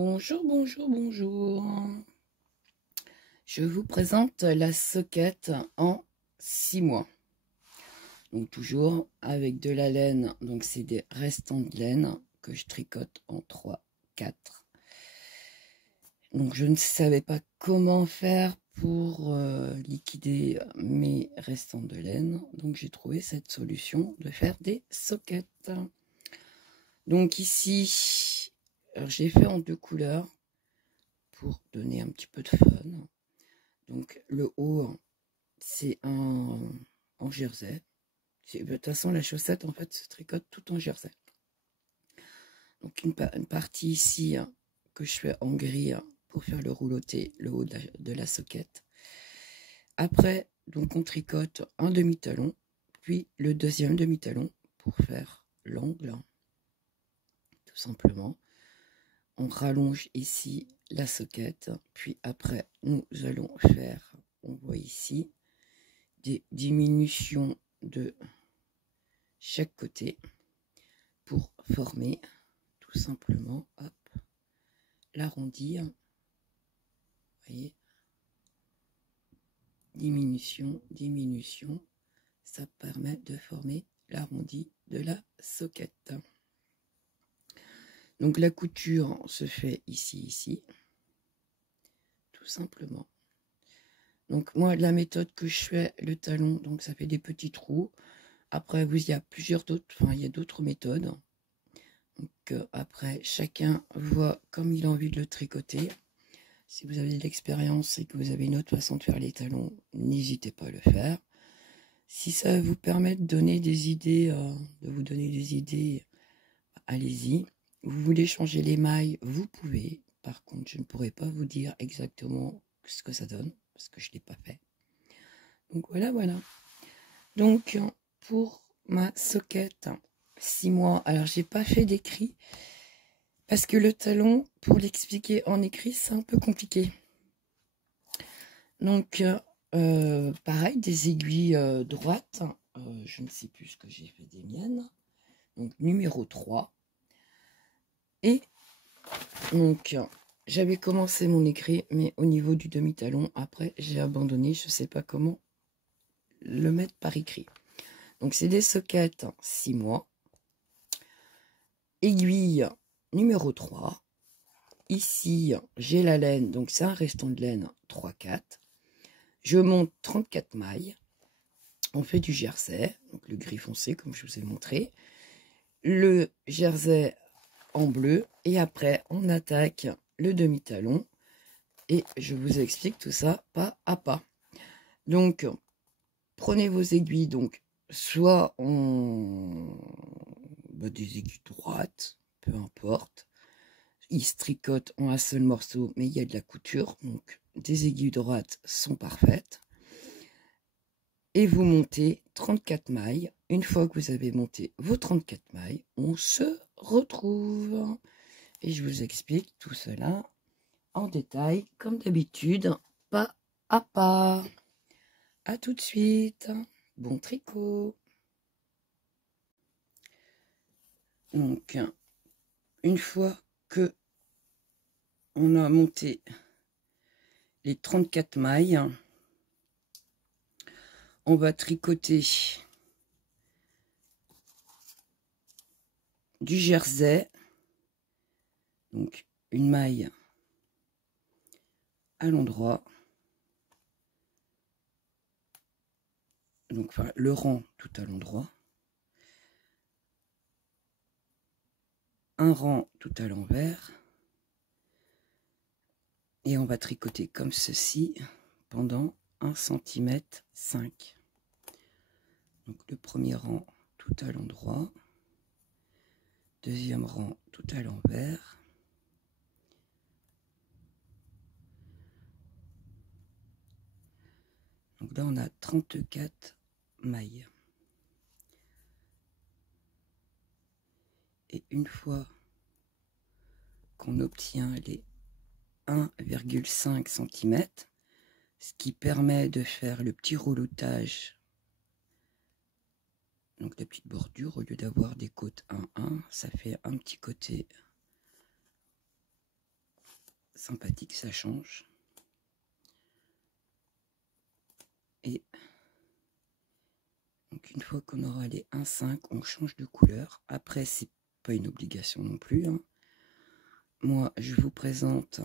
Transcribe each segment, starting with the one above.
Bonjour, bonjour, bonjour. Je vous présente la soquette en 6 mois. Donc toujours avec de la laine, donc c'est des restants de laine que je tricote en 3, 4. Donc je ne savais pas comment faire pour liquider mes restants de laine. Donc j'ai trouvé cette solution de faire des soquettes. Donc ici, j'ai fait en 2 couleurs pour donner un petit peu de fun. Donc le haut, c'est en jersey. De toute façon, la chaussette, en fait, se tricote tout en jersey. Donc une partie ici que je fais en gris pour faire le rouloté, le haut de la soquette. Après, donc on tricote un demi-talon, puis le deuxième demi-talon pour faire l'angle. Tout simplement. On rallonge ici la soquette, puis après, nous allons faire, on voit ici, des diminutions de chaque côté pour former tout simplement l'arrondi. Vous voyez, diminution, diminution, ça permet de former l'arrondi de la soquette. Donc la couture se fait ici, tout simplement. Donc moi, la méthode que je fais, le talon, donc ça fait des petits trous. Après, il y a plusieurs d'autres, il y a d'autres méthodes. Donc après, chacun voit comme il a envie de le tricoter. Si vous avez de l'expérience et que vous avez une autre façon de faire les talons, n'hésitez pas à le faire. Si ça vous permet de donner des idées, allez-y. Vous voulez changer les mailles, vous pouvez. Par contre, je ne pourrais pas vous dire exactement ce que ça donne, parce que je ne l'ai pas fait. Donc voilà. Donc, pour ma soquette, 6 mois. Alors, j'ai pas fait d'écrit, parce que le talon, pour l'expliquer en écrit, c'est un peu compliqué. Donc, pareil, des aiguilles droites. Je ne sais plus ce que j'ai fait des miennes. Donc, numéro 3. Et donc, j'avais commencé mon écrit, mais au niveau du demi-talon, après, j'ai abandonné. Je ne sais pas comment le mettre par écrit. Donc, c'est des soquettes 6 mois. Aiguille numéro 3. Ici, j'ai la laine, donc c'est un restant de laine 3-4. Je monte 34 mailles. On fait du jersey, donc le gris foncé, comme je vous ai montré. Le jersey en bleu. Et après, on attaque le demi-talon. Et je vous explique tout ça pas à pas. Donc, prenez vos aiguilles, donc soit des aiguilles droites, peu importe. Ils se tricotent en un seul morceau, mais il y a de la couture, donc des aiguilles droites sont parfaites. Et vous montez 34 mailles. Une fois que vous avez monté vos 34 mailles, on se retrouve. Et je vous explique tout cela en détail, comme d'habitude, pas à pas. À tout de suite. Bon tricot. Donc, une fois que on a monté les 34 mailles, on va tricoter du jersey, donc une maille à l'endroit, donc enfin, le rang tout à l'endroit, un rang tout à l'envers, et on va tricoter comme ceci pendant 1,5 cm. Donc le premier rang tout à l'endroit, deuxième rang tout à l'envers, donc là on a 34 mailles. Et une fois qu'on obtient les 1,5 cm, ce qui permet de faire le petit rouloutage, donc la petite bordure, au lieu d'avoir des côtes 1-1, ça fait un petit côté sympathique, ça change. Et donc une fois qu'on aura les 1,5, on change de couleur. Après, c'est pas une obligation non plus, hein. Moi, je vous présente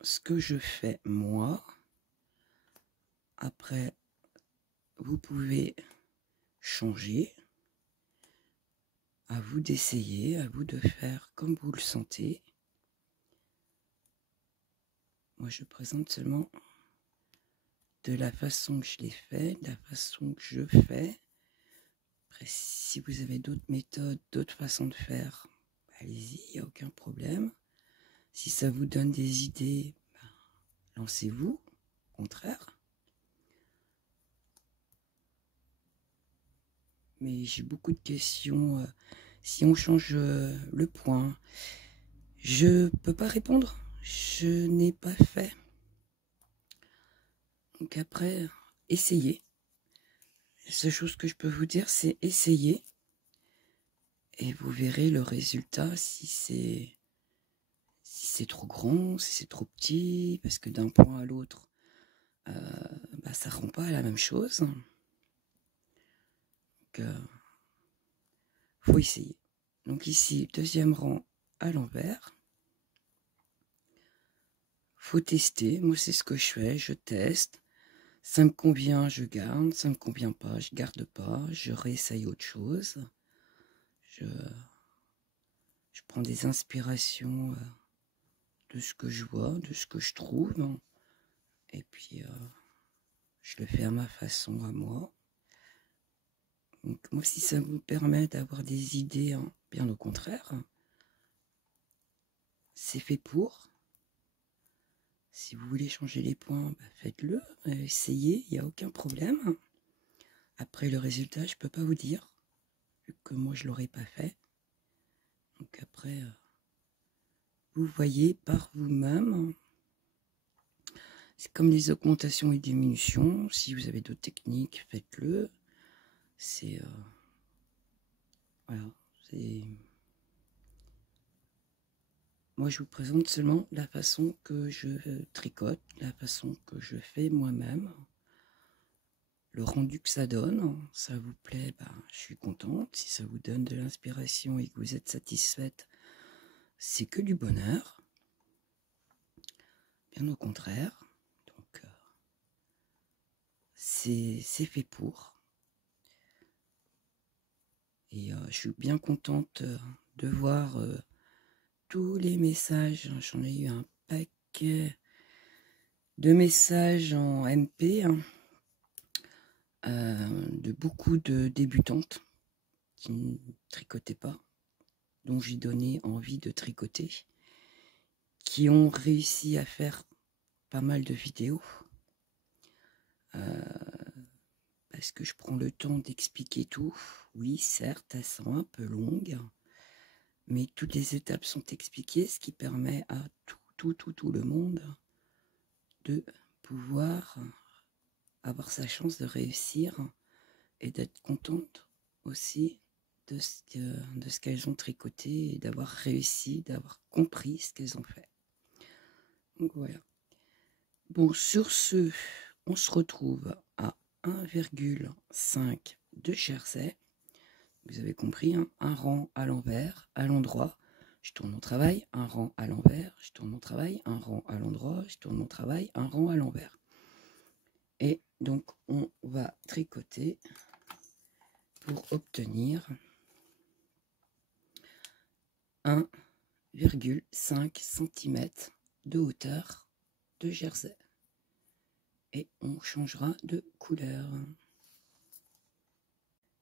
ce que je fais moi. Après, vous pouvez changer. À vous d'essayer, à vous de faire comme vous le sentez. Moi, je présente seulement de la façon que je l'ai fait, de la façon que je fais. Après, si vous avez d'autres méthodes, d'autres façons de faire, allez-y, il n'y a aucun problème. Si ça vous donne des idées, lancez-vous, au contraire. Mais j'ai beaucoup de questions. Si on change le point, je peux pas répondre. Je n'ai pas fait. Donc après, essayez. La seule chose que je peux vous dire, c'est essayer. Et vous verrez le résultat si c'est trop grand, si c'est trop petit, parce que d'un point à l'autre, ça rend pas la même chose. Donc, faut essayer. Donc ici, deuxième rang à l'envers. Faut tester. Moi, c'est ce que je fais. Je teste. Ça me convient, je garde. Ça me convient pas, je garde pas. Je réessaye autre chose. Je prends des inspirations de ce que je vois, de ce que je trouve. Et puis, je le fais à ma façon, à moi. Donc, moi, si ça vous permet d'avoir des idées, hein, bien au contraire, c'est fait pour. Si vous voulez changer les points, faites-le, essayez, il n'y a aucun problème. Après, le résultat, je ne peux pas vous dire, vu que moi, je ne l'aurais pas fait. Donc après, vous voyez par vous-même. C'est comme les augmentations et diminutions. Si vous avez d'autres techniques, faites-le. C'est... voilà, c'est... Moi, je vous présente seulement la façon que je tricote, la façon que je fais moi-même. Le rendu que ça donne, ça vous plaît, je suis contente. Si ça vous donne de l'inspiration et que vous êtes satisfaite, c'est que du bonheur. Bien au contraire. Donc, c'est fait pour. Et je suis bien contente de voir tous les messages. J'en ai eu un paquet de messages en MP, hein, de beaucoup de débutantes qui ne tricotaient pas, dont j'ai donné envie de tricoter, qui ont réussi à faire pas mal de vidéos, parce que je prends le temps d'expliquer tout. Oui, certes, elles sont un peu longues, mais toutes les étapes sont expliquées, ce qui permet à tout le monde de pouvoir avoir sa chance de réussir et d'être contente aussi de ce qu'elles ont tricoté et d'avoir réussi, d'avoir compris ce qu'elles ont fait. Donc voilà. Bon, sur ce, on se retrouve à 1,5 de jersey. Vous avez compris, hein, un rang à l'envers, à l'endroit. Je tourne mon travail, un rang à l'envers, je tourne mon travail, un rang à l'endroit, je tourne mon travail, un rang à l'envers. Et donc, on va tricoter pour obtenir 1,5 cm de hauteur de jersey. Et on changera de couleur.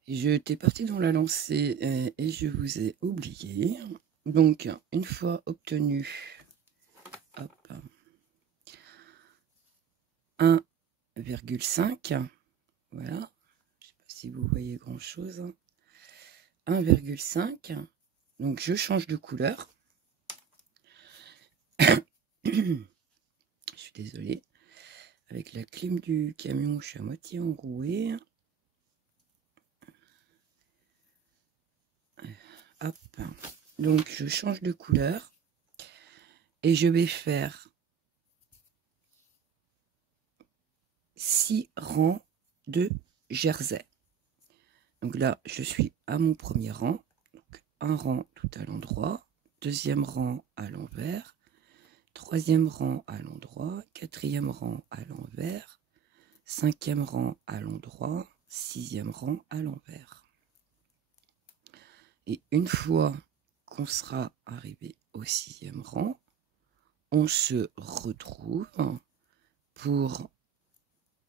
J'étais partie dans la lancée et je vous ai oublié. Donc, une fois obtenu, hop, 1,5, voilà, je ne sais pas si vous voyez grand chose, 1,5, donc je change de couleur. Je suis désolée, avec la clim du camion, je suis à moitié enrouée. Hop, donc je change de couleur et je vais faire 6 rangs de jersey. Donc là, je suis à mon premier rang. Donc, un rang tout à l'endroit, deuxième rang à l'envers, troisième rang à l'endroit, quatrième rang à l'envers, cinquième rang à l'endroit, sixième rang à l'envers. Et une fois qu'on sera arrivé au sixième rang, on se retrouve pour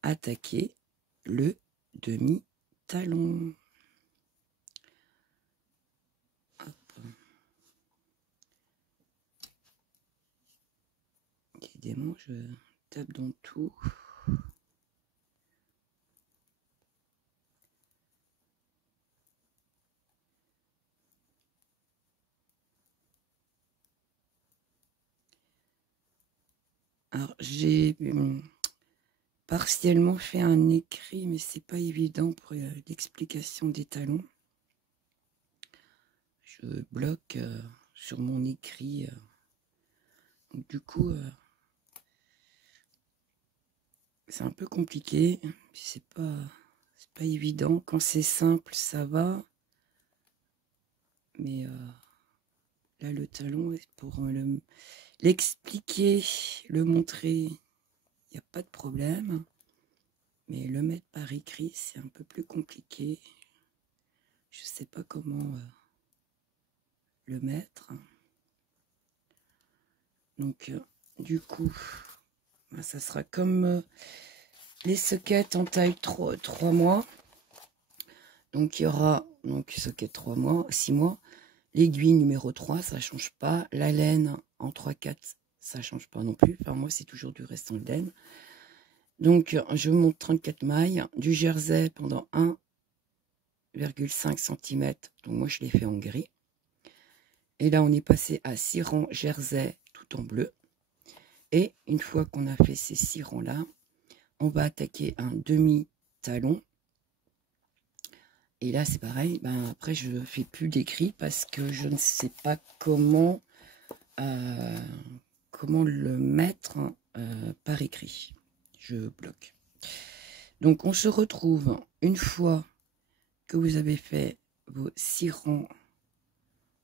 attaquer le demi-talon. Décidément, je tape dans tout. Alors, j'ai partiellement fait un écrit, mais c'est pas évident pour l'explication des talons. Je bloque sur mon écrit. Donc, du coup, c'est un peu compliqué. C'est pas évident. Quand c'est simple, ça va. Mais là, le talon, pour l'expliquer, le montrer, il n'y a pas de problème. Mais le mettre par écrit, c'est un peu plus compliqué. Je ne sais pas comment le mettre. Donc, du coup, ça sera comme les sockets en taille 3 mois. Donc, il y aura socket 3 mois, 6 mois. L'aiguille numéro 3, ça ne change pas. La laine en 3-4, ça ne change pas non plus. Enfin, moi, c'est toujours du restant de laine. Donc, je monte 34 mailles. Du jersey pendant 1,5 cm. Donc, moi, je l'ai fait en gris. Et là, on est passé à 6 rangs jersey tout en bleu. Et une fois qu'on a fait ces 6 rangs-là, on va attaquer un demi-talon. Et là, c'est pareil. Après, je ne fais plus d'écrit parce que je ne sais pas comment le mettre par écrit. Je bloque. Donc, on se retrouve une fois que vous avez fait vos 6 rangs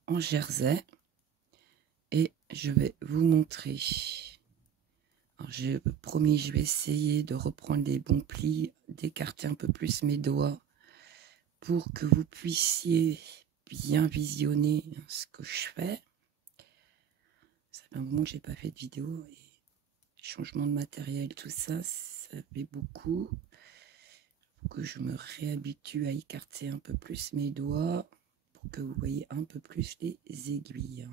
en jersey. Et je vais vous montrer. Alors, j'ai promis, je vais essayer de reprendre les bons plis, d'écarter un peu plus mes doigts pour que vous puissiez bien visionner ce que je fais. Ça fait un moment que je n'ai pas fait de vidéo et changement de matériel, tout ça, ça fait beaucoup. Il faut que je me réhabitue à écarter un peu plus mes doigts pour que vous voyez un peu plus les aiguilles.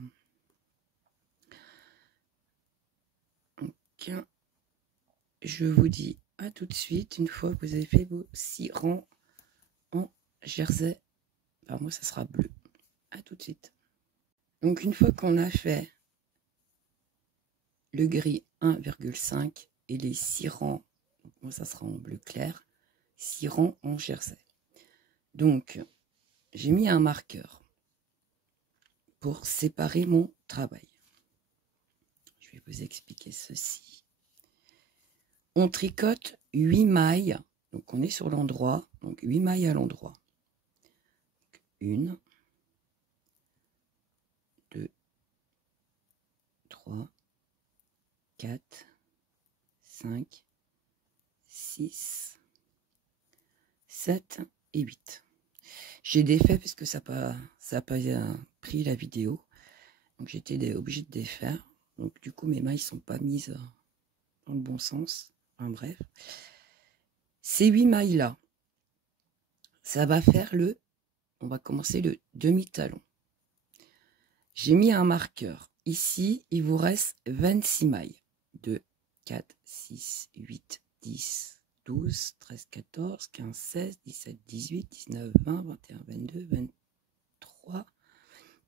Donc, je vous dis à tout de suite une fois que vous avez fait vos 6 rangs en jersey. Enfin, moi, ça sera bleu. À tout de suite. Donc, une fois qu'on a fait le gris 1,5 et les 6 rangs, donc moi, ça sera en bleu clair, 6 rangs en jersey. Donc, j'ai mis un marqueur pour séparer mon travail. Je vais vous expliquer ceci. On tricote 8 mailles. Donc, on est sur l'endroit. Donc, 8 mailles à l'endroit. 1, 2, 3, 4, 5, 6, 7 et 8. J'ai défait parce que ça n'a pas pris la vidéo. Donc j'étais obligée de défaire. Donc du coup mes mailles ne sont pas mises dans le bon sens. Enfin bref. Ces 8 mailles-là, ça va faire on va commencer le demi-talon. J'ai mis un marqueur. Ici, il vous reste 26 mailles. 2, 4, 6, 8, 10, 12, 13, 14, 15, 16, 17, 18, 19, 20, 21, 22, 23,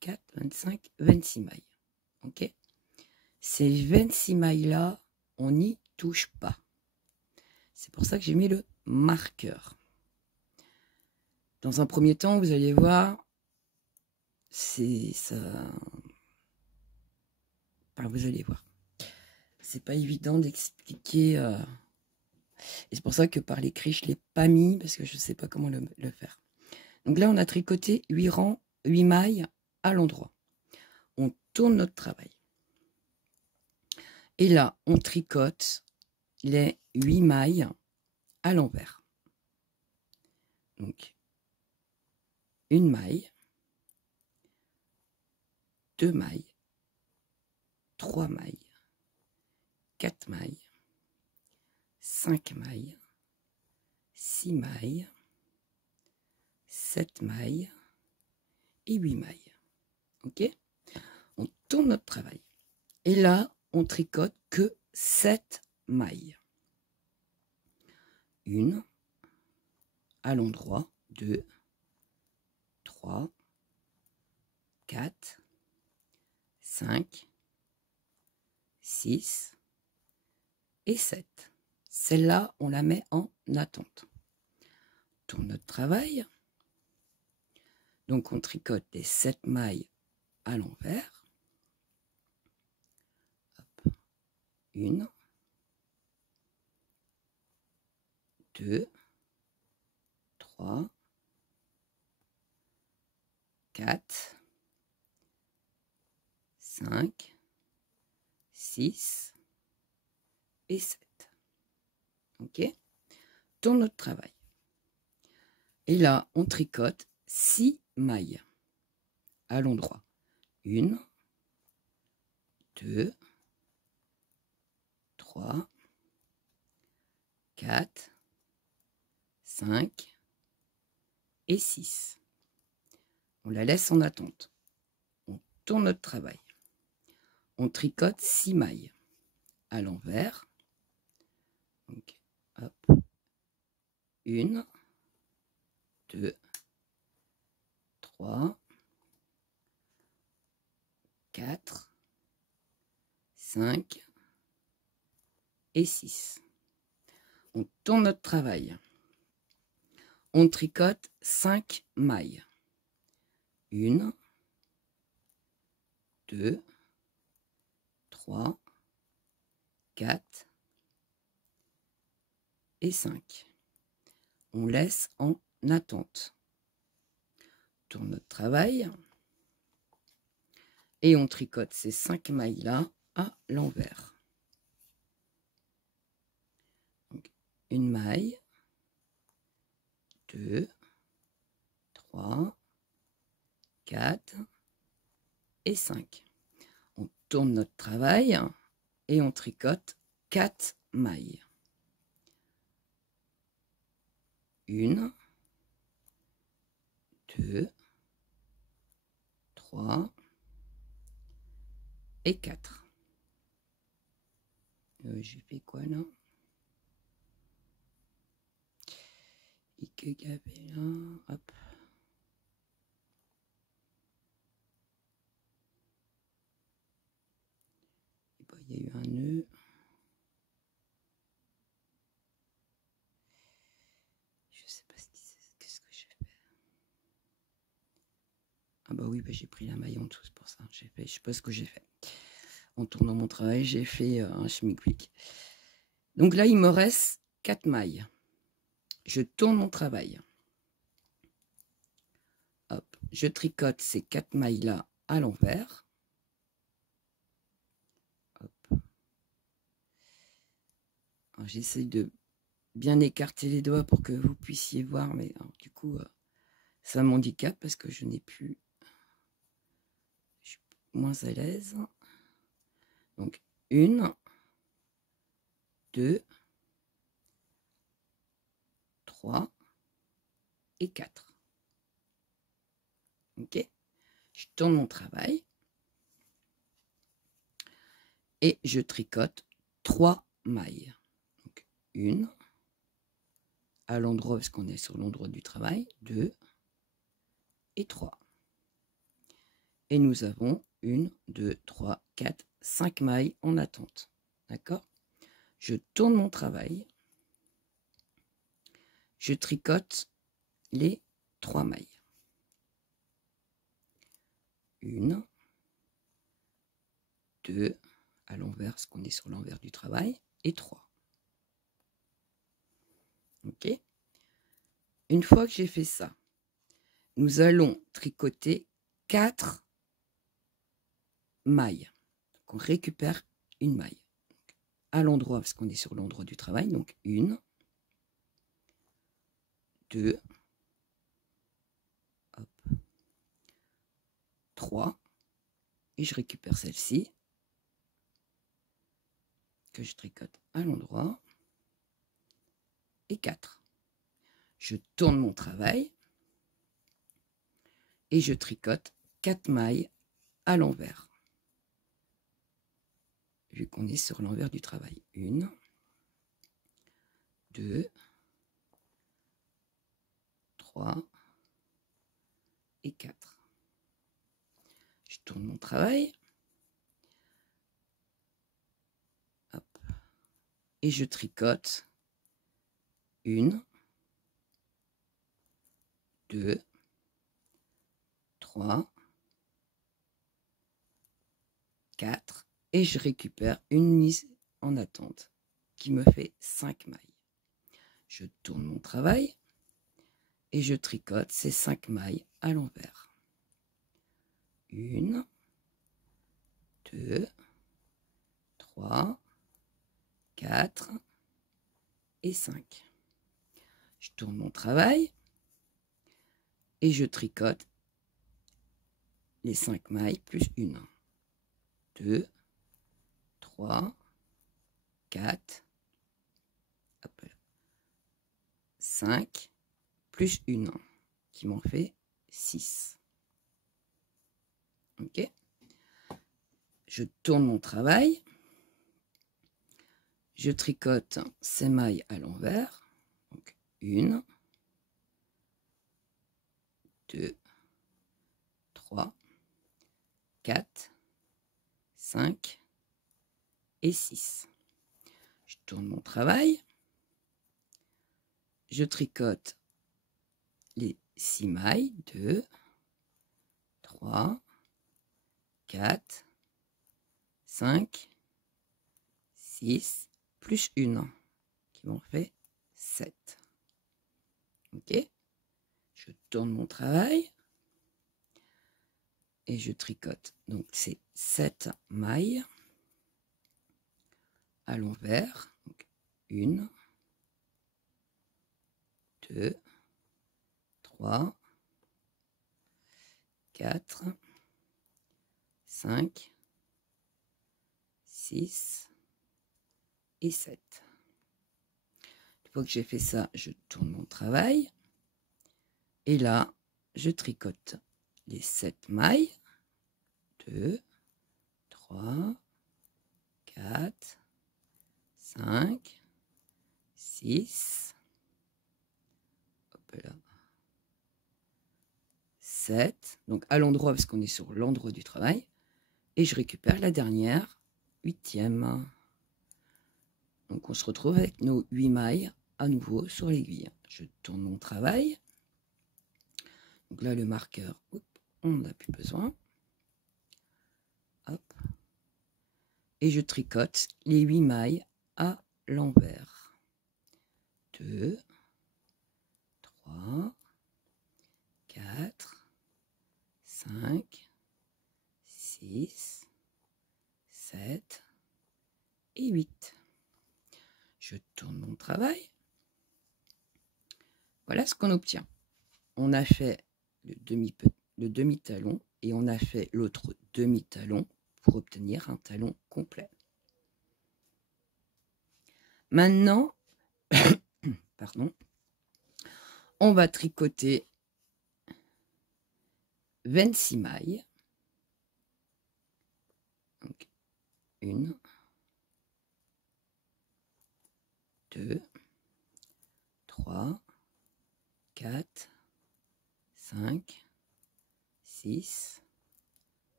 4, 25, 26 mailles. Ok? Ces 26 mailles-là, on n'y touche pas. C'est pour ça que j'ai mis le marqueur. Dans un premier temps, vous allez voir, c'est ça. Enfin, vous allez voir. C'est pas évident d'expliquer Et c'est pour ça que par l'écrit, je ne l'ai pas mis, parce que je ne sais pas comment le faire. Donc là, on a tricoté 8 rangs, 8 mailles à l'endroit. On tourne notre travail. Et là, on tricote les 8 mailles à l'envers. Donc, une maille, 2 mailles, 3 mailles, 4 mailles, 5 mailles, 6 mailles, 7 mailles et 8 mailles. Ok? On tourne notre travail. Et là, on tricote que 7 mailles. Une à l'endroit, 2, 3, 4, 5, 6 et 7. Celle-là, on la met en attente. Tourne notre travail. Donc, on tricote les 7 mailles à l'envers. 1, 2, 3, 4, 5, 6 et 7. Ok? Tourne notre travail. Et là, on tricote 6 mailles à l'endroit. 1, 2, 3, 4, 5 et 6. On la laisse en attente. On tourne notre travail. On tricote 6 mailles à l'envers. Donc, hop. 1, 2, 3, 4, 5 et 6. On tourne notre travail. On tricote 5 mailles. 1, 2, 3, 4 et 5. On laisse en attente. Tourne notre travail. Et on tricote ces 5 mailles-là à l'envers. Une maille, 2, 3, 4 et 5. On tourne notre travail et on tricote 4 mailles. 1, 2, 3 et 4. J'ai fait quoi là? Hop. Il y a eu un nœud. Je sais pas qu'est-ce que j'ai fait. Ah bah oui, bah j'ai pris la maille en dessous, c'est pour ça. Je sais pas ce que j'ai fait. En tournant mon travail, j'ai fait un schmilblick. Donc là, il me reste 4 mailles. Je tourne mon travail. Hop, je tricote ces 4 mailles-là à l'envers. J'essaie de bien écarter les doigts pour que vous puissiez voir, mais alors, du coup, ça m'handicape parce que je n'ai plus... Je suis moins à l'aise. Donc, 1, 2, 3 et 4. Ok? Je tourne mon travail. Et je tricote 3 mailles. Donc, 1 à l'endroit, parce qu'on est sur l'endroit du travail, 2 et 3. Et nous avons 1, 2, 3, 4, 5 mailles en attente. D'accord? Je tourne mon travail. Je tricote les 3 mailles. 1, 2, 3 à l'envers, parce qu'on est sur l'envers du travail, et 3. Ok. Une fois que j'ai fait ça, nous allons tricoter 4 mailles. Donc on récupère une maille à l'endroit, parce qu'on est sur l'endroit du travail. Donc 1, 2, 3, et je récupère celle-ci que je tricote à l'endroit, et 4. Je tourne mon travail et je tricote 4 mailles à l'envers, vu qu'on est sur l'envers du travail. 1, 2, 3 et 4. Je tourne mon travail. Hop, et je tricote 1, 2, 3, 4, et je récupère une mise en attente qui me fait 5 mailles. Je tourne mon travail et je tricote ces 5 mailles à l'envers. 1, 2, 3, 4 et 5. Je tourne mon travail et je tricote les 5 mailles plus une. 2, 3, 4, 5, plus une, qui m'en fait 6. Ok. Je tourne mon travail. Je tricote ces mailles à l'envers. Donc 1, 2, 3, 4, 5 et 6. Je tourne mon travail. Je tricote les 6 mailles. 2, 3, 4, 5, 6, plus une, qui m'en fait 7. Ok. Je tourne mon travail et je tricote donc ces 7 mailles à l'envers. 1, 2, 3, 4, 5, 6 et 7. Une fois que j'ai fait ça, je tourne mon travail. Et là, je tricote les 7 mailles. 2, 3, 4, 5, 6, hop là, 7. Donc à l'endroit, parce qu'on est sur l'endroit du travail. Et je récupère la dernière, 8e. Donc on se retrouve avec nos 8 mailles à nouveau sur l'aiguille. Je tourne mon travail. Donc là, le marqueur, on n'a plus besoin. Hop. Et je tricote les 8 mailles à l'envers. 2, 3, 4, 5, 6, 7 et 8. Je tourne mon travail. Voilà ce qu'on obtient. On a fait le demi-talon et on a fait l'autre demi-talon pour obtenir un talon complet. Maintenant, pardon, on va tricoter 26 mailles. Donc, 1, 2, 3, 4, 5, 6,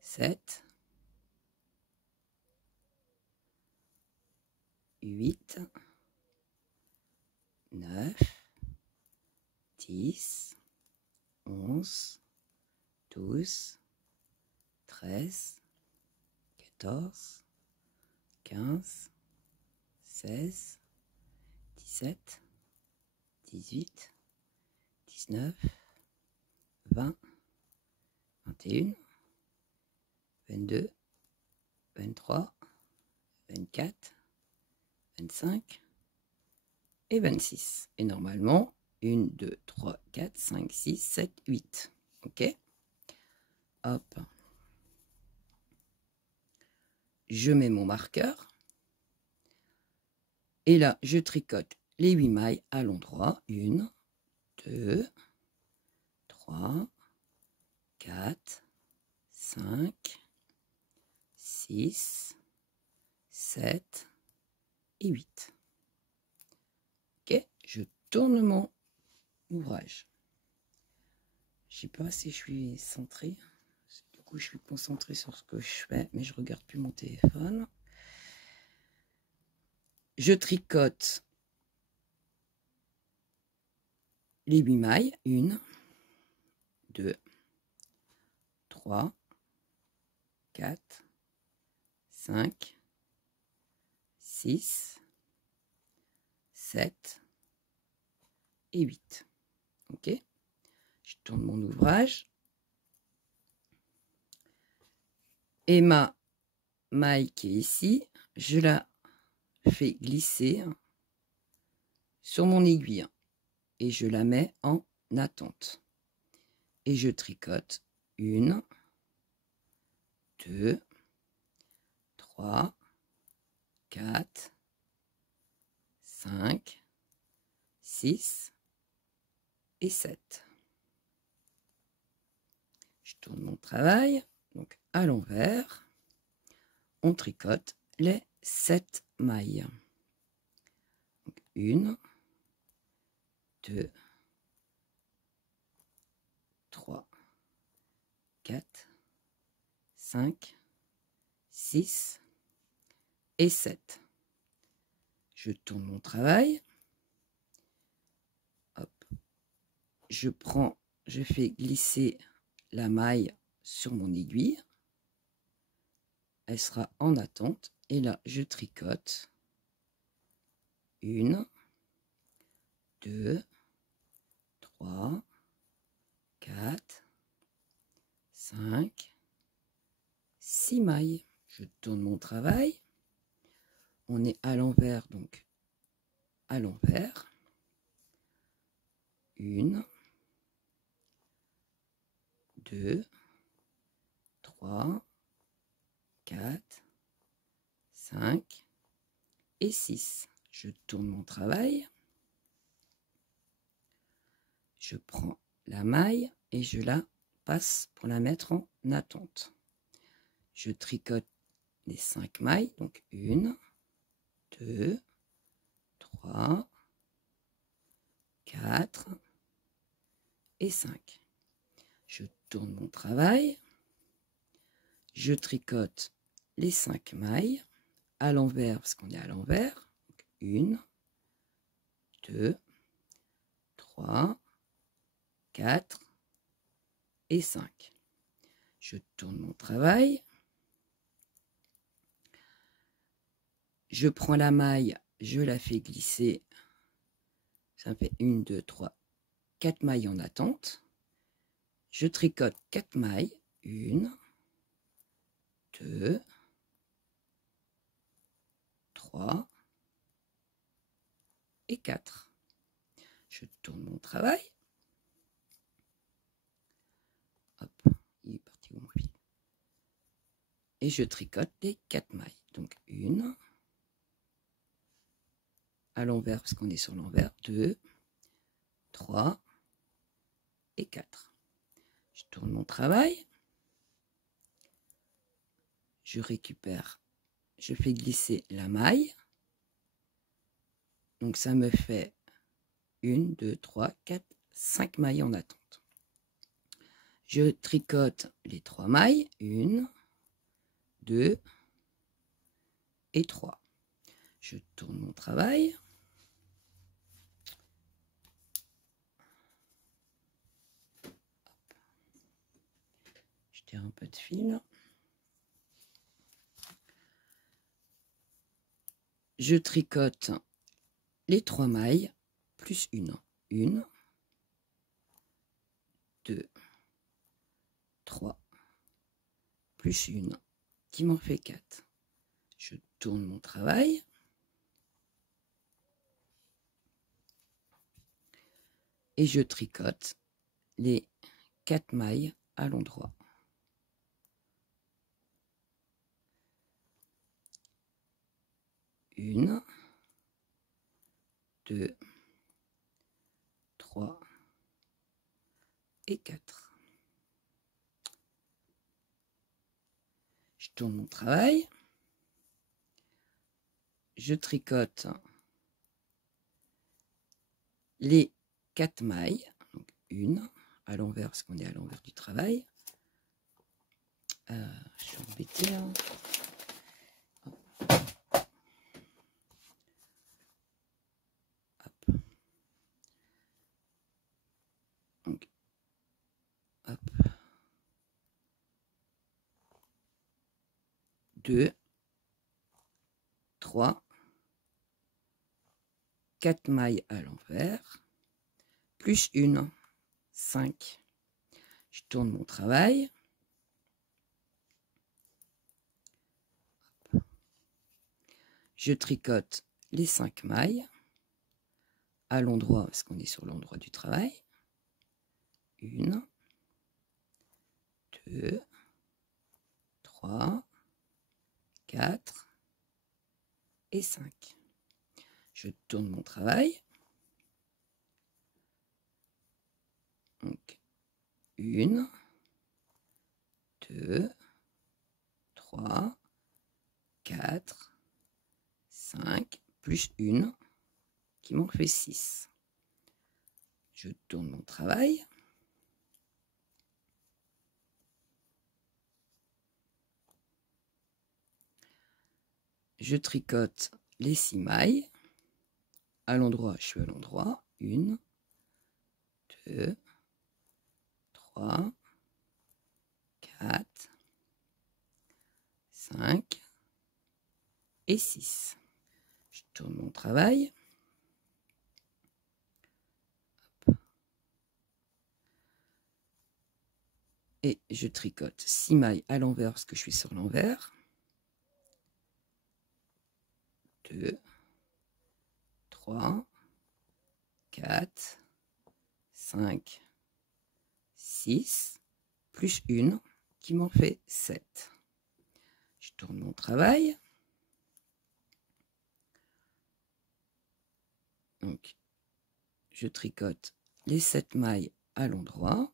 7, 8, 9, 10, 11, 12, 13, 14, 15, 16, 17, 18, 19, 20, 21, 22, 23, 24, 25 et 26. Et normalement, 1, 2, 3, 4, 5, 6, 7, 8. Ok? Hop. Je mets mon marqueur. Et là, je tricote les 8 mailles à l'endroit. 1, 2, 3, 4, 5, 6, 7 et 8. Ok, je tourne mon ouvrage. Je ne sais pas si je suis centrée. Du coup, je suis concentrée sur ce que je fais, mais je ne regarde plus mon téléphone. Je tricote les 8 mailles. 1, 2, 3, 4, 5, 6, 7 et 8. Ok, je tourne mon ouvrage. Et ma maille qui est ici, je la fais glisser sur mon aiguille et je la mets en attente. Et je tricote 1, 2, 3, 4, 5, 6 et 7. Je tourne mon travail, donc à l'envers, on tricote les 7 mailles. Donc 1, 2, 3, 4, 5, 6 et 7. Je tourne mon travail. Hop. Je fais glisser la maille sur mon aiguille. Elle sera en attente. Et là, je tricote 1, 2, 3, 4, 5, 6 mailles. Je tourne mon travail. On est à l'envers, donc à l'envers. 1, 2, 3, 4, 5 et 6. Je tourne mon travail. Je prends la maille et je la passe pour la mettre en attente. Je tricote les 5 mailles, donc 1, 2, 3, 4 et 5. Je tourne mon travail. Je tricote les 5 mailles à l'envers, parce qu'on est à l'envers. 1, 2, 3, 4 et 5. Je tourne mon travail. Je prends la maille, je la fais glisser. Ça fait 1, 2, 3, 4 mailles en attente. Je tricote 4 mailles. 1, 2, 3 et 4. Je tourne mon travail. Hop, il est parti où mon fil? Et je tricote les 4 mailles. Donc 1, à l'envers parce qu'on est sur l'envers, 2, 3 et 4. Je tourne mon travail. Je récupère, je fais glisser la maille. Donc ça me fait 1, 2, 3, 4, 5 mailles en attente. Je tricote les 3 mailles, 1, 2 et 3. Je tourne mon travail. Je tire un peu de fil. Je tricote les 3 mailles plus une. 1, 2, 3, plus 1, qui m'en fait 4. Je tourne mon travail. Et je tricote les 4 mailles à l'endroit. Une, 2, 3 et 4. Je tourne mon travail. Je tricote les 4 mailles. Donc une à l'envers parce qu'on est à l'envers du travail. Je suis embêtée là. Hop. Donc, hop. 2, 3, 4 mailles à l'envers, plus 1, 5. Je tourne mon travail. Je tricote les 5 mailles à l'endroit, parce qu'on est sur l'endroit du travail. 1, 2, 3, 4 et 5. Je tourne mon travail. Donc, 1, 2, 3, 4, 5, plus 1, qui m'en fait 6. Je tourne mon travail. Je tricote les 6 mailles. À l'endroit, je suis à l'endroit. 1, 2, 3, 4, 5 et 6. Je tourne mon travail. Hop. Et je tricote 6 mailles à l'envers parce que je suis sur l'envers. 2, 3, 4, 5, 6, plus 1 qui m'en fait 7. Je tourne mon travail. Donc, je tricote les 7 mailles à l'endroit.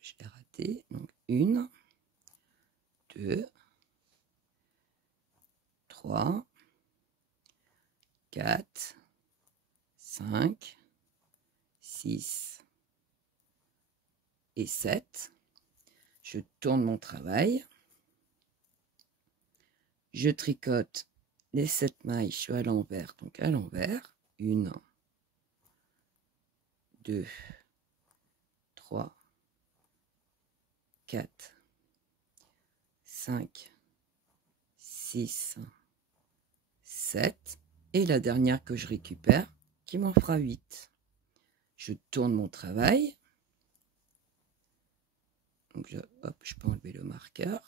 Je l'ai raté. Donc, 1, 2, 3, 4, 5, 6 et 7. Je tourne mon travail. Je tricote les 7 mailles, je suis à l'envers, donc à l'envers. 1, 2, 3, 4, 5, 6, 7. Et la dernière que je récupère, qui m'en fera 8. Je tourne mon travail. Donc, hop, je peux enlever le marqueur.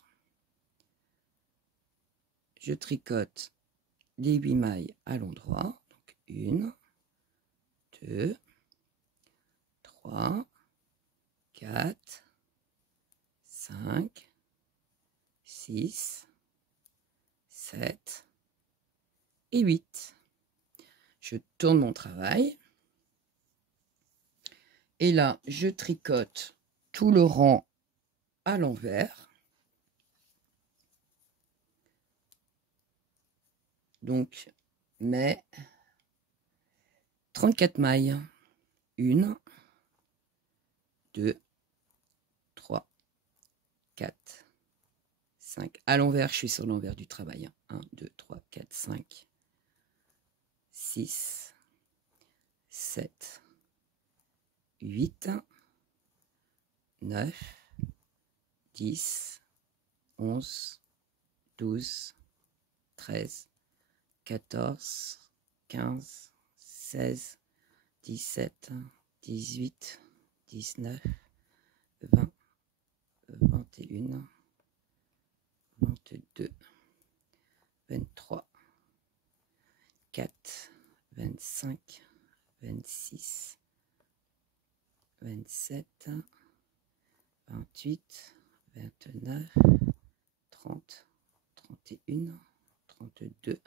Je tricote les 8 mailles à l'endroit. Donc, 1, 2, 3, 4, 5, 6, 7 et 8. Je tourne mon travail. Et là, je tricote tout le rang à l'envers. Donc, mes 34 mailles. 1, 2, 3, 4, 5. À l'envers, je suis sur l'envers du travail. 1, 2, 3, 4, 5, 6, 7, 8, 9, 10, 11, 12, 13, 14, 15, 16, 17, 18, 19, 20, 21, 22, 23, 4, 25, 26, 27, 28, 29, 30, 31, 32,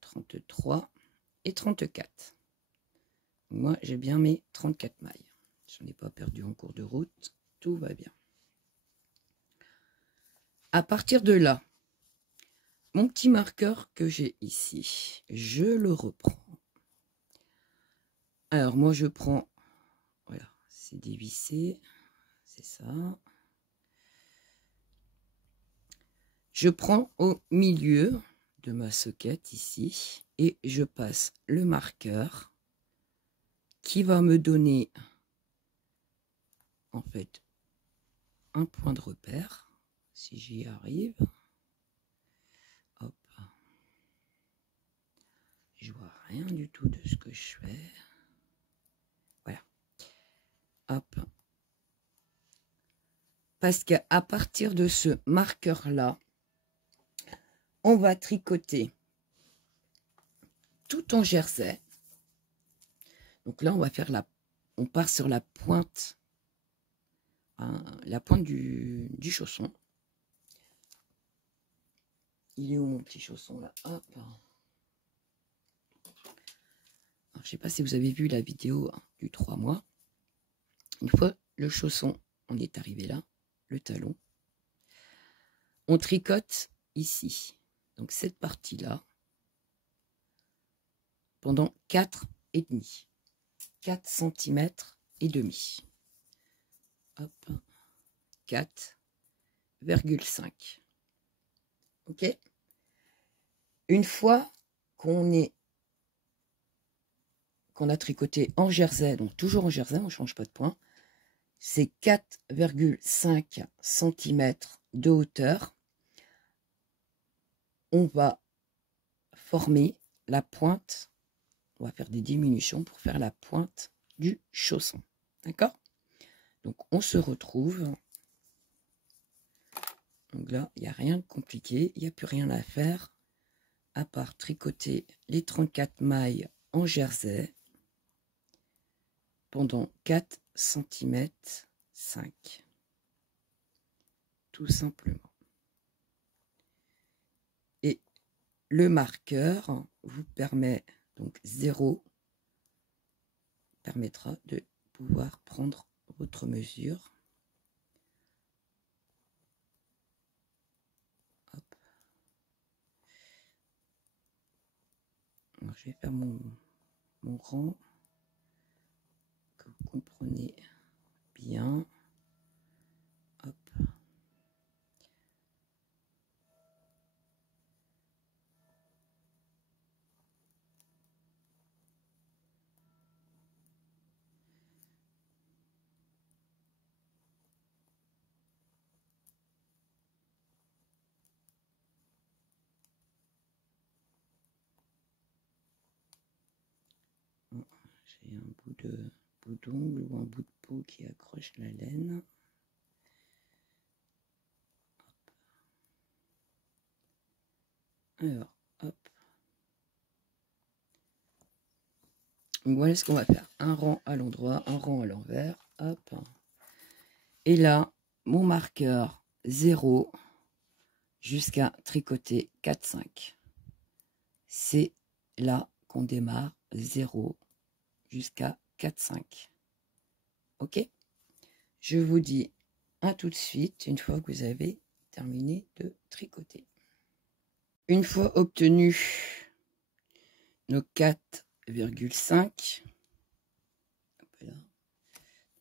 33 et 34. Moi, j'ai bien mes 34 mailles. Je n'en ai pas perdu en cours de route. Tout va bien. À partir de là, mon petit marqueur que j'ai ici, je le reprends. Alors, moi, je prends, voilà, c'est dévissé, c'est ça. Je prends au milieu de ma soquette ici et je passe le marqueur qui va me donner en fait un point de repère si j'y arrive. Hop. Je vois rien du tout de ce que je fais. Voilà. Hop. Parce qu'à partir de ce marqueur là, on va tricoter tout en jersey. Donc là, on va faire on part sur la pointe, hein, la pointe du chausson. Il est où mon petit chausson là? Hop. Alors, je ne sais pas si vous avez vu la vidéo du 3 mois. Une fois le chausson, on est arrivé là, le talon. On tricote ici. Donc cette partie-là, pendant 4,5. 4 cm et demi. Hop. 4,5. Ok. Une fois qu'on a tricoté en jersey, donc toujours en jersey, on ne change pas de point, c'est 4,5 cm de hauteur. On va former la pointe, on va faire des diminutions pour faire la pointe du chausson. D'accord? Donc on se retrouve. Donc là, il n'y a rien de compliqué, il n'y a plus rien à faire à part tricoter les 34 mailles en jersey pendant 4 cm 5. Tout simplement. Et le marqueur vous permet, donc 0, permettra de pouvoir prendre votre mesure. Hop. Alors, je vais faire mon rang, que vous comprenez bien. Hop. J'ai un bout d'ongle ou un bout de peau qui accroche la laine. Hop. Alors, hop. Donc voilà ce qu'on va faire. Un rang à l'endroit, un rang à l'envers. Hop. Et là, mon marqueur 0 jusqu'à tricoter 4,5. C'est là qu'on démarre 0 jusqu'à 4,5. Ok? Je vous dis à tout de suite une fois que vous avez terminé de tricoter. Une fois obtenu nos 4,5, voilà,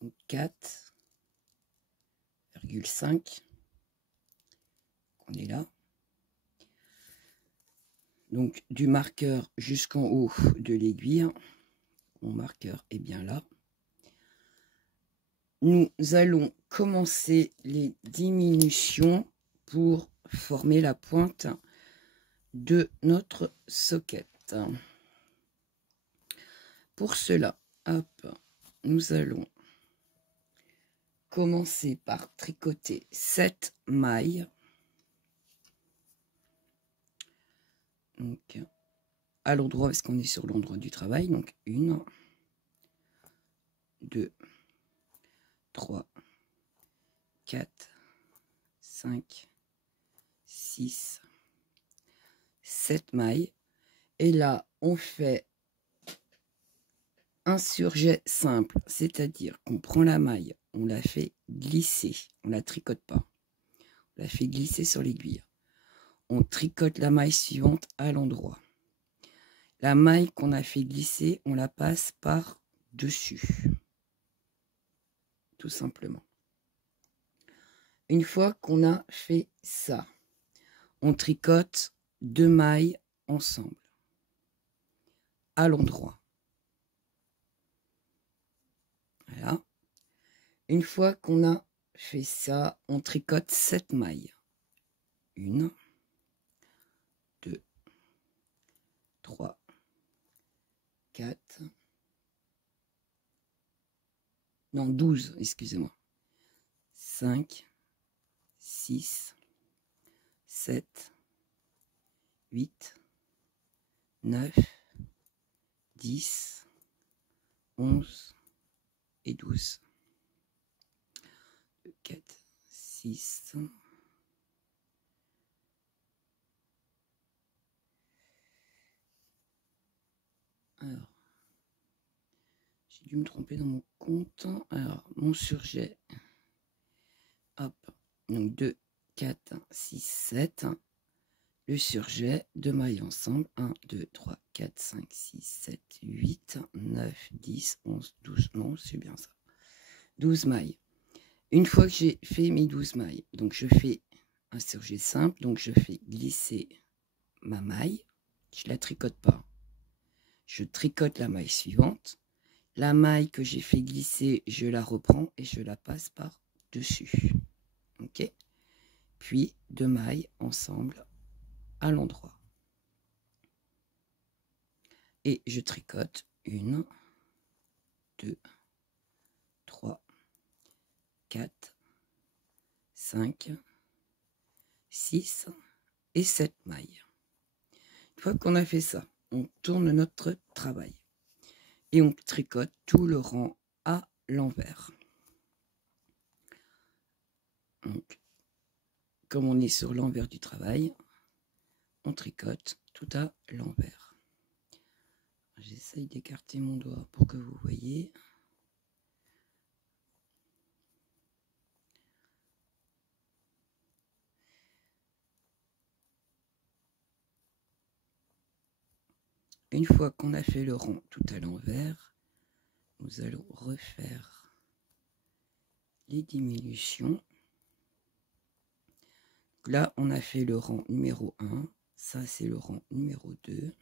donc 4,5, on est là. Donc du marqueur jusqu'en haut de l'aiguille, mon marqueur est bien là. Nous allons commencer les diminutions pour former la pointe de notre soquette. Pour cela, Hop, nous allons commencer par tricoter 7 mailles. Donc, à l'endroit, parce qu'on est sur l'endroit du travail. Donc, 1, 2, 3, 4, 5, 6, 7 mailles. Et là, on fait un surjet simple, c'est-à-dire qu'on prend la maille, on la fait glisser, on la tricote pas, on la fait glisser sur l'aiguille. On tricote la maille suivante à l'endroit. La maille qu'on a fait glisser, on la passe par dessus, tout simplement. Une fois qu'on a fait ça, on tricote 2 mailles ensemble, à l'endroit. Voilà. Une fois qu'on a fait ça, on tricote 7 mailles. 1, 2, 3, 4, non 12, excusez-moi. 5, 6, 7, 8, 9, 10, 11 et 12. 4, 6, alors, j'ai dû me tromper dans mon compte. Alors, mon surjet, hop, donc 2, 4, 6, 7. Le surjet, 2 mailles ensemble, 1, 2, 3, 4, 5, 6, 7, 8, 9, 10, 11, 12, non, c'est bien ça. 12 mailles. Une fois que j'ai fait mes 12 mailles, donc je fais un surjet simple, donc je fais glisser ma maille, je la tricote pas. Je tricote la maille suivante. La maille que j'ai fait glisser, je la reprends et je la passe par dessus. Ok? Puis 2 mailles ensemble à l'endroit. Et je tricote 1, 2, 3, 4, 5, 6 et 7 mailles. Une fois qu'on a fait ça, on tourne notre travail et on tricote tout le rang à l'envers. Donc, comme on est sur l'envers du travail, on tricote tout à l'envers. J'essaye d'écarter mon doigt pour que vous voyez. Une fois qu'on a fait le rang tout à l'envers, nous allons refaire les diminutions. Là, on a fait le rang numéro 1. Ça, c'est le rang numéro 2.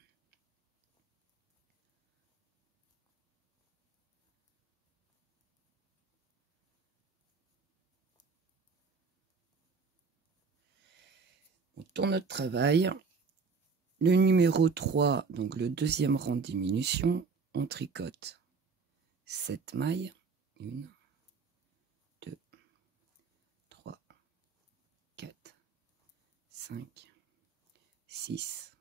On tourne notre travail. Le numéro 3, donc le deuxième rang de diminution, on tricote 7 mailles. 1, 2, 3, 4, 5, 6,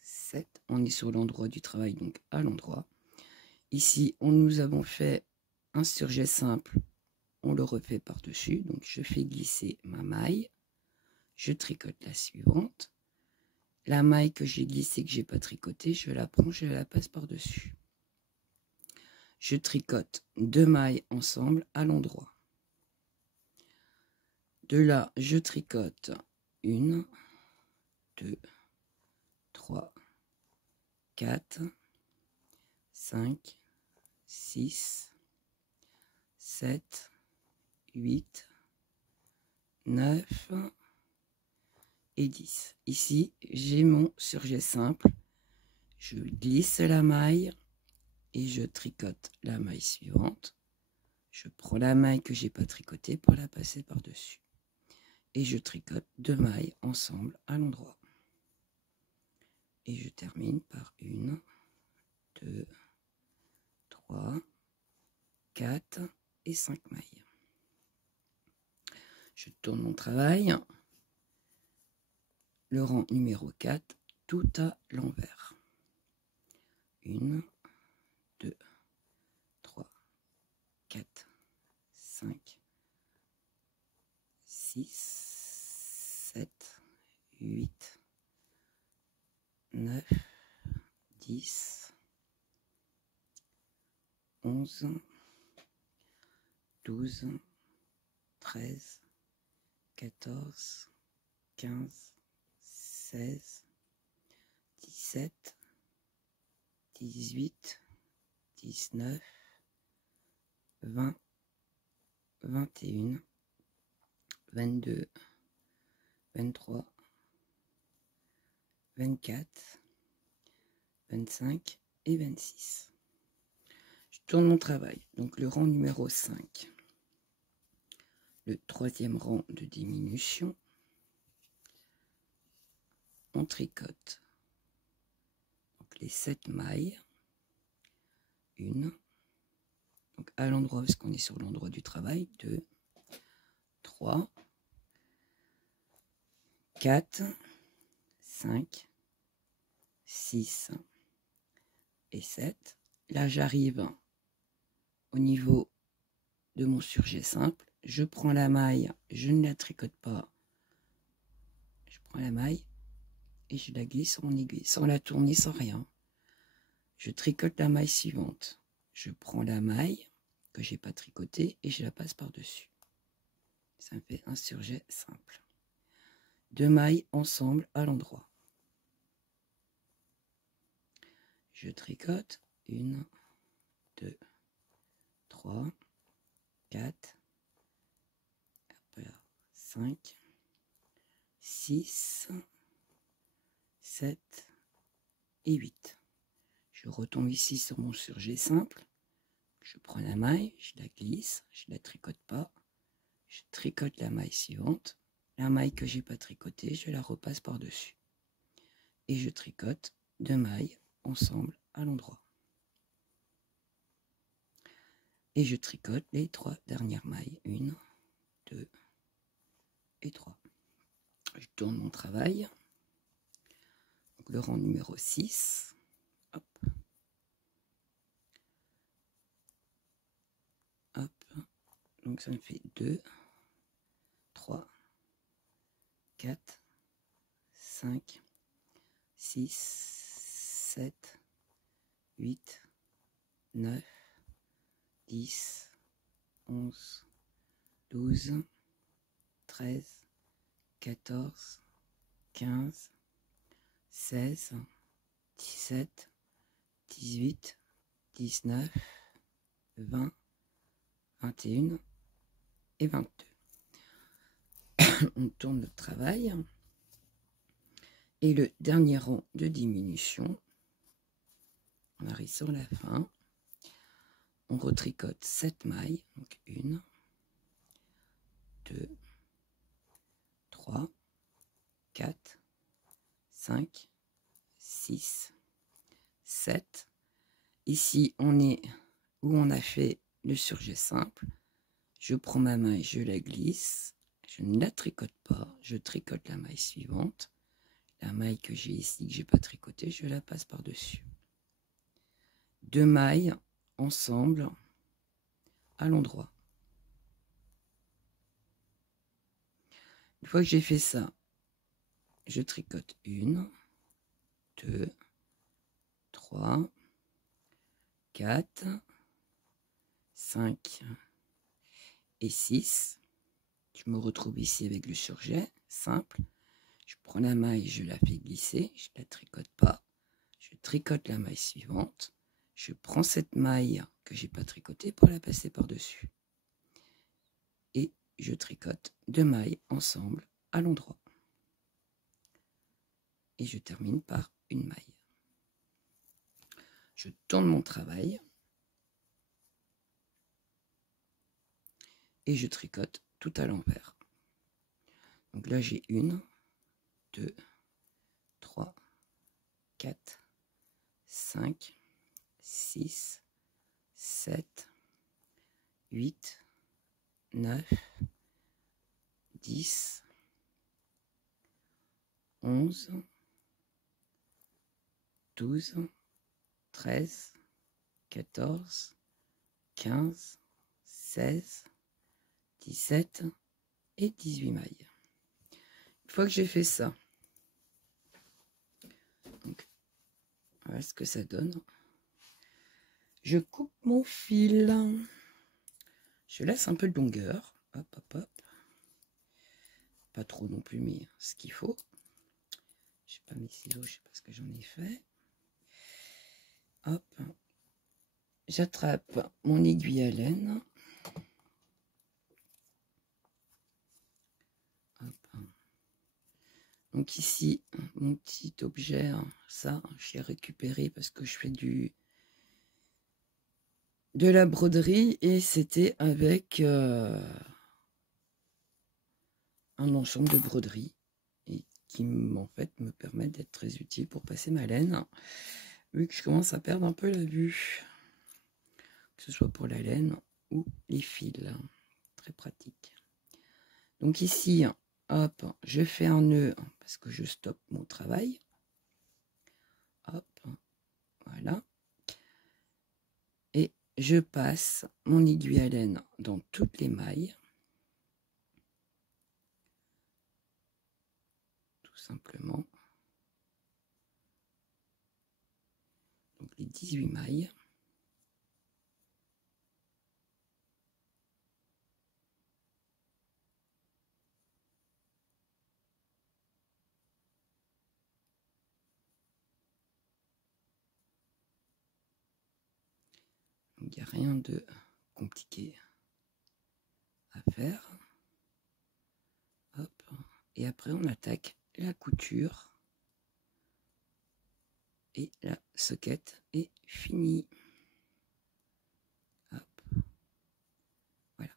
7. On est sur l'endroit du travail, donc à l'endroit. Ici, nous avons fait un surjet simple. On le refait par-dessus. Donc, je fais glisser ma maille. Je tricote la suivante. La maille que j'ai glissée, que j'ai pas tricotée, je la prends, je la passe par-dessus. Je tricote 2 mailles ensemble à l'endroit. De là, je tricote 1, 2, 3, 4, 5, 6, 7, 8, 9 et 10. Ici, j'ai mon surjet simple. Je glisse la maille et je tricote la maille suivante. Je prends la maille que j'ai pas tricotée pour la passer par-dessus. Et je tricote 2 mailles ensemble à l'endroit. Et je termine par 1, 2, 3, 4 et 5 mailles. Je tourne mon travail. Le rang numéro 4, tout à l'envers. 1, 2, 3, 4, 5, 6, 7, 8, 9, 10, 11, 12, 13, 14, 15, 16, 17, 18, 19, 20, 21, 22, 23, 24, 25 et 26. Je tourne mon travail, donc le rang numéro 5. Le troisième rang de diminution. On tricote donc les 7 mailles. Une. Donc à l'endroit, parce qu'on est sur l'endroit du travail. 2, 3, 4, 5, 6 et 7. Là, j'arrive au niveau de mon surjet simple. Je prends la maille, je ne la tricote pas. Je prends la maille et je la glisse en aiguille, sans la tourner, sans rien. Je tricote la maille suivante. Je prends la maille que j'ai pas tricotée et je la passe par-dessus. Ça me fait un surjet simple. 2 mailles ensemble à l'endroit. Je tricote 1, 2, 3, 4, 5, 6, 7 et 8. Je retombe ici sur mon surjet simple. Je prends la maille, je la glisse, je ne la tricote pas. Je tricote la maille suivante. La maille que j'ai pas tricotée, je la repasse par-dessus. Et je tricote 2 mailles ensemble à l'endroit. Et je tricote les 3 dernières mailles. 1, 2 et 3. Je tourne mon travail. Donc, le rang numéro 6. Hop. Hop. Donc ça me fait 2, 3, 4, 5, 6, 7, 8, 9, 10, 11, 12, 13, 14, 15, 16, 17, 18, 19, 20, 21 et 22. On tourne le travail. Et le dernier rang de diminution, on arrive sur la fin. On retricote 7 mailles. Donc 1, 2, 3, 4, 5, 6, 7. Ici, on est où on a fait le surjet simple. Je prends ma maille, je la glisse. Je ne la tricote pas. Je tricote la maille suivante. La maille que j'ai ici, que j'ai pas tricotée, je la passe par-dessus. 2 mailles ensemble à l'endroit. Une fois que j'ai fait ça, je tricote 1, 2, 3, 4, 5 et 6. Je me retrouve ici avec le surjet simple. Je prends la maille, je la fais glisser, je ne la tricote pas. Je tricote la maille suivante. Je prends cette maille que j'ai pas tricotée pour la passer par-dessus. Et je tricote 2 mailles ensemble à l'endroit. Et je termine par une maille. Je tourne mon travail. Et je tricote tout à l'envers. Donc là, j'ai 1, 2, 3, 4, 5, 6, 7, 8, 9, 10, 11, 12, 13, 14, 15, 16, 17 et 18 mailles. Une fois que j'ai fait ça, donc, voilà ce que ça donne. Je coupe mon fil. Je laisse un peu de longueur. Hop, hop, hop. Pas trop non plus, mais ce qu'il faut. Je sais pas mes ciseaux, je sais pas ce que j'en ai fait. Hop. J'attrape mon aiguille à laine. Hop. Donc ici, mon petit objet, ça, je l'ai récupéré parce que je fais de la broderie et c'était avec un ensemble de broderie et qui en fait me permet d'être très utile pour passer ma laine vu que je commence à perdre un peu la vue, que ce soit pour la laine ou les fils. Très pratique. Donc ici, hop, je fais un nœud parce que je stoppe mon travail. Hop, voilà. Et je passe mon aiguille à laine dans toutes les mailles. Tout simplement. Donc les 18 mailles. Il n'y a rien de compliqué à faire. Hop. Et après, on attaque la couture. Et la soquette est finie. Hop. Voilà.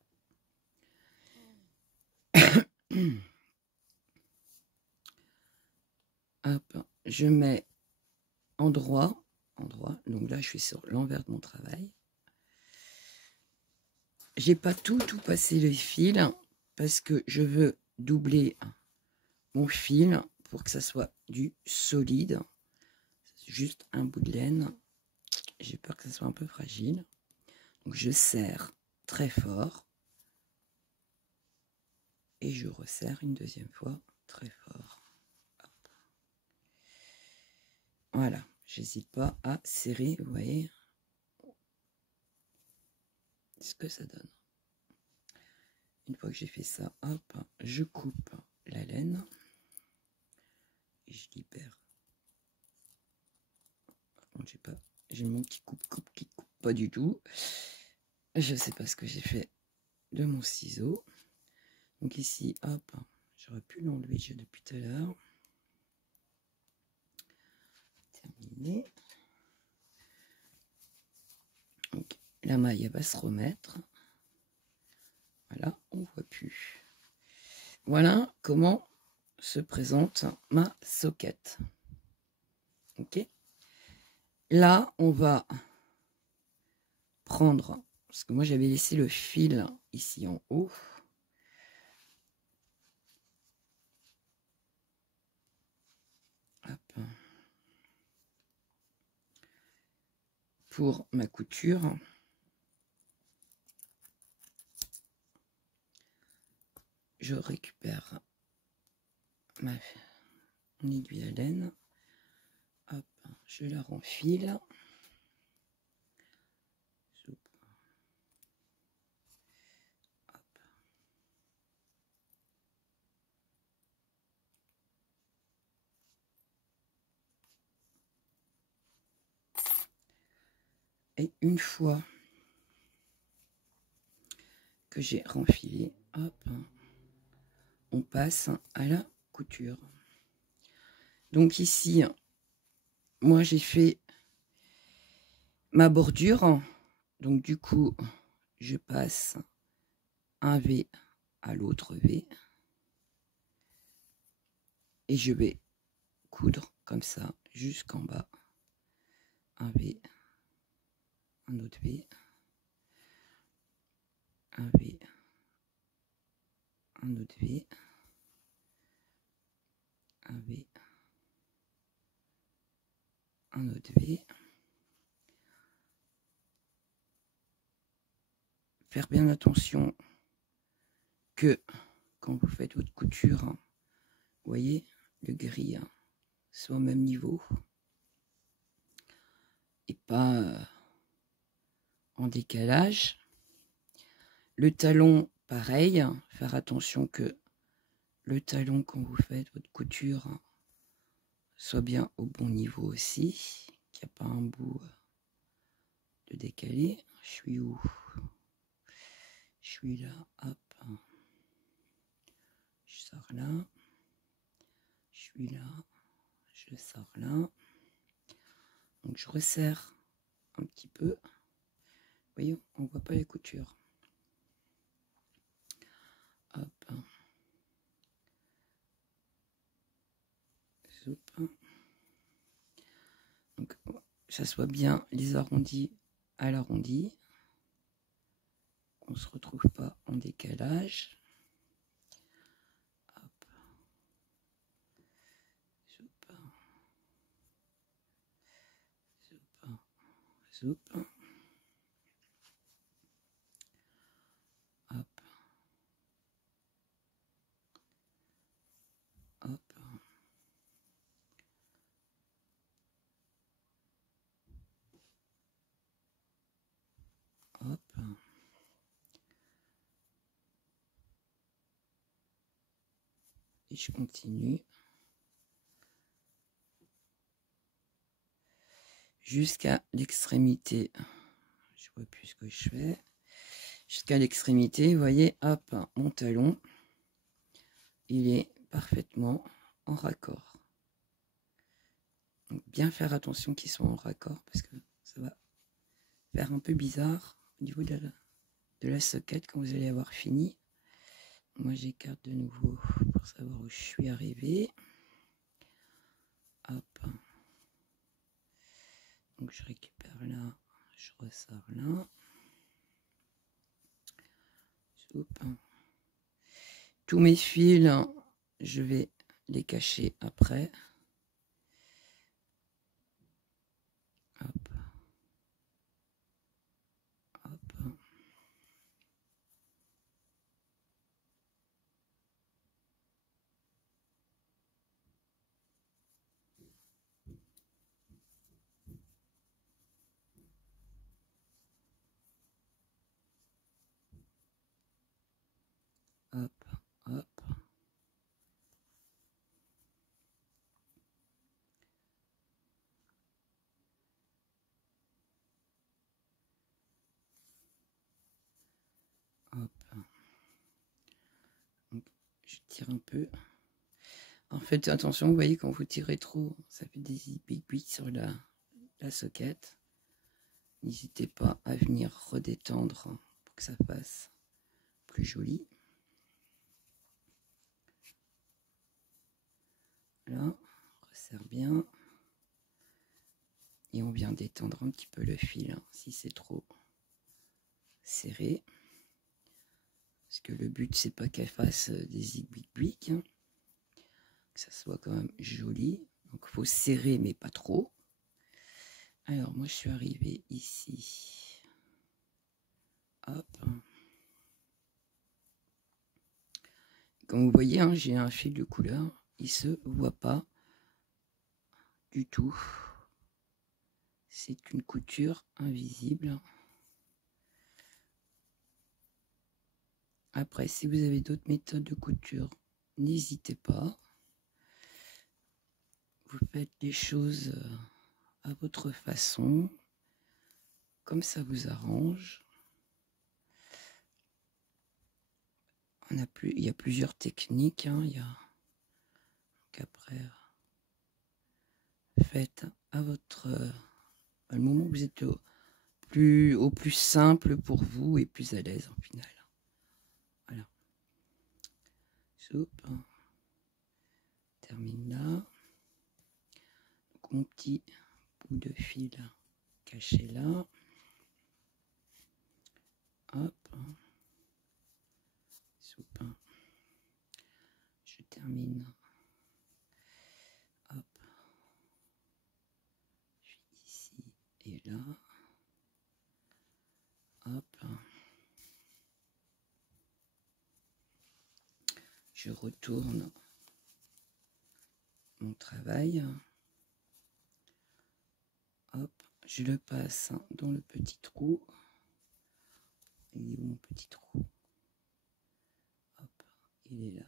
Hop. Je mets en droit. Donc là, je suis sur l'envers de mon travail. J'ai pas tout passé le fil parce que je veux doubler mon fil pour que ça soit du solide. Juste un bout de laine. J'ai peur que ça soit un peu fragile. Donc je serre très fort. Et je resserre une deuxième fois très fort. Hop. Voilà. J'hésite pas à serrer, vous voyez ce que ça donne. Une fois que j'ai fait ça, hop, je coupe la laine. Et je libère. Par contre, j'ai mon petit coupe qui coupe pas du tout. Je sais pas ce que j'ai fait de mon ciseau. Donc ici, hop, j'aurais pu l'enlever déjà depuis tout à l'heure. Terminé. Donc la maille elle va se remettre. Voilà, on voit plus. Voilà comment se présente ma soquette. Ok. Là, on va prendre, parce que moi j'avais laissé le fil ici en haut. Hop. Pour ma couture. Je récupère mon aiguille à laine. Hop, je la renfile. Hop. Et une fois que j'ai renfilé, hop, on passe à la couture. Donc ici, moi j'ai fait ma bordure. Donc du coup, je passe un V à l'autre V. Et je vais coudre comme ça jusqu'en bas. Un V, un autre V. un V, un autre V, un V, un autre V. Faire bien attention que quand vous faites votre couture, hein, vous voyez, le gris hein, soit au même niveau et pas en décalage. Le talon, pareil, faire attention que le talon, quand vous faites votre couture, soit bien au bon niveau aussi, qu'il n'y a pas un bout de décalé. Je suis où? Je suis là, hop. Je sors là. Je suis là. Je sors là. Donc je resserre un petit peu. Vous voyez, on ne voit pas les coutures. Hop. Zoup. Donc ça soit bien les arrondis à l'arrondi. On ne se retrouve pas en décalage. Hop. Zoup. Zoup. Zoup. Hop. Hop. Hop. Et je continue jusqu'à l'extrémité. Je vois plus ce que je fais. Jusqu'à l'extrémité, vous voyez, hop, mon talon, il est parfaitement en raccord. Donc bien faire attention qu'il soit en raccord parce que ça va faire un peu bizarre au niveau de la soquette quand vous allez avoir fini. Moi j'écarte de nouveau pour savoir où je suis arrivé. Hop. Donc je récupère là, je ressors là. Tous mes fils, je vais les cacher après. Hop. Hop. Hop, hop. Hop. Donc, je tire un peu. En fait, attention, vous voyez, quand vous tirez trop, ça fait des big sur la soquette. N'hésitez pas à venir redétendre pour que ça fasse plus joli. Là, on resserre bien. Et on vient détendre un petit peu le fil, hein, si c'est trop serré. Parce que le but, c'est pas qu'elle fasse des zigzag, hein, que ça soit quand même joli. Donc, il faut serrer, mais pas trop. Alors, moi, je suis arrivée ici. Hop. Comme vous voyez, hein, j'ai un fil de couleur. Il se voit pas du tout. C'est une couture invisible. Après, si vous avez d'autres méthodes de couture, n'hésitez pas. Vous faites les choses à votre façon, comme ça vous arrange. Il y a plusieurs techniques. Hein, il y a... Donc après, faites à votre... à le moment où vous êtes au plus simple pour vous et plus à l'aise en final. Voilà. Soup. Termine là. Donc, mon petit bout de fil caché là. Hop. Soupe. Je termine. Hop. Je suis ici et là. Hop. Je retourne mon travail. Hop. Je le passe dans le petit trou. Il est où mon petit trou? Hop. Il est là.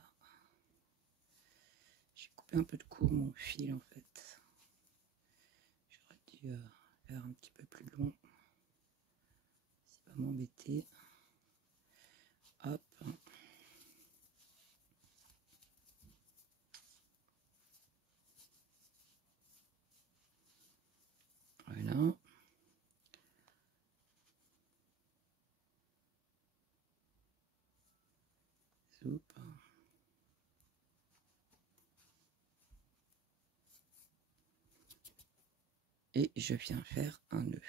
J'ai coupé un peu de court mon fil en fait. J'aurais dû faire un petit peu plus long. C'est pas m'embêter. Hop. Voilà. Soupe. Et je viens faire un nœud.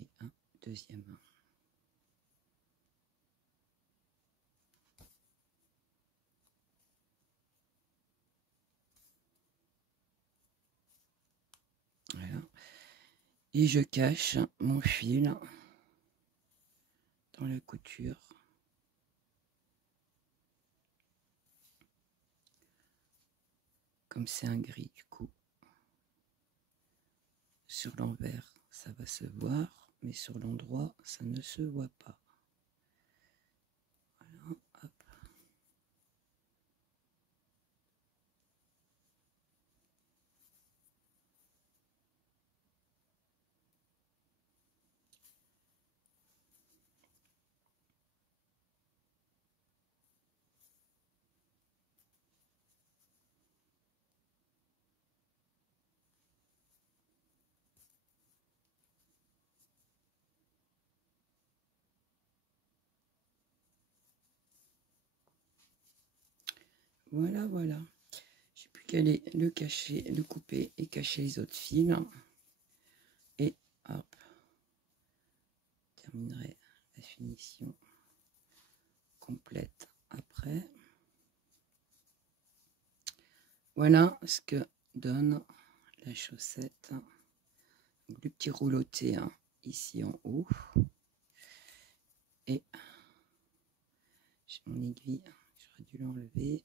Et un deuxième. Voilà. Et je cache mon fil dans la couture. Comme c'est un gris du coup. Sur l'envers, ça va se voir, mais sur l'endroit, ça ne se voit pas. Voilà, hop. Voilà, voilà. J'ai plus qu'à aller le cacher, le couper et cacher les autres fils. Et hop. Je terminerai la finition complète après. Voilà ce que donne la chaussette. Donc, le petit rouloté ici en haut. Et j'ai mon aiguille, j'aurais dû l'enlever.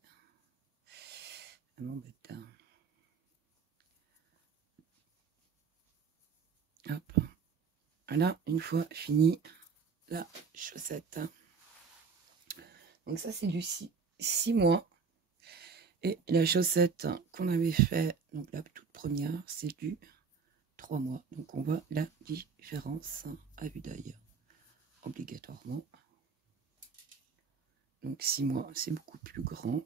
Ça m'embête. Hop. Voilà, une fois fini la chaussette. Donc ça c'est du 6 mois. Et la chaussette qu'on avait fait, donc la toute première, c'est du 3 mois. Donc on voit la différence à vue d'œil, obligatoirement. Donc 6 mois, c'est beaucoup plus grand.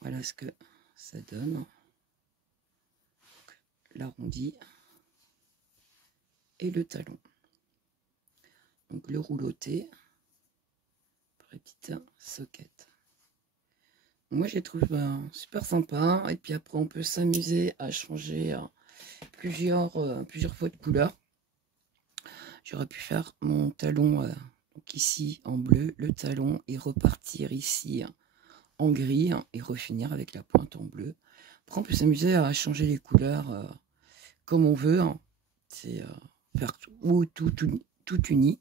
Voilà ce que ça donne. L'arrondi et le talon. Donc le rouloté pour les petites soquettes. Moi, je les trouve super sympa. Et puis après, on peut s'amuser à changer plusieurs fois de couleur. J'aurais pu faire mon talon donc ici en bleu, le talon, et repartir ici en gris et refinir avec la pointe en bleu. Après, on peut s'amuser à changer les couleurs comme on veut. C'est faire tout uni.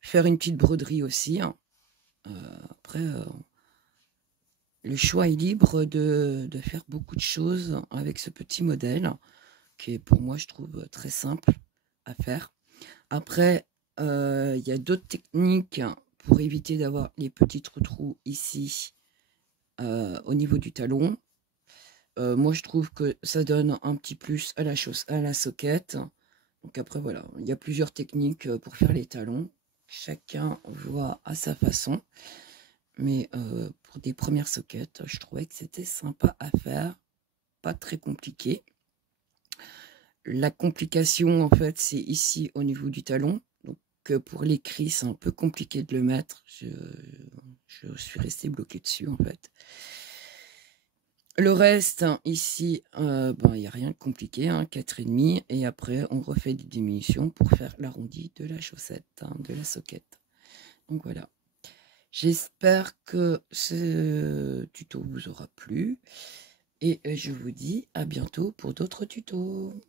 Faire une petite broderie aussi. Après... le choix est libre de faire beaucoup de choses avec ce petit modèle, qui est pour moi, je trouve, très simple à faire. Après, il y a d'autres techniques pour éviter d'avoir les petits trous ici, au niveau du talon. Moi, je trouve que ça donne un petit plus à la soquette. Donc après, voilà, il y a plusieurs techniques pour faire les talons. Chacun voit à sa façon. Mais pour des premières soquettes, je trouvais que c'était sympa à faire, pas très compliqué. La complication, en fait, c'est ici au niveau du talon. Donc pour l'écrit, c'est un peu compliqué de le mettre. Je suis restée bloquée dessus, en fait. Le reste, ici, il n'y a rien de compliqué, hein, 4,5. Et après, on refait des diminutions pour faire l'arrondi de la chaussette, hein, de la soquette. Donc voilà. J'espère que ce tuto vous aura plu. Et je vous dis à bientôt pour d'autres tutos.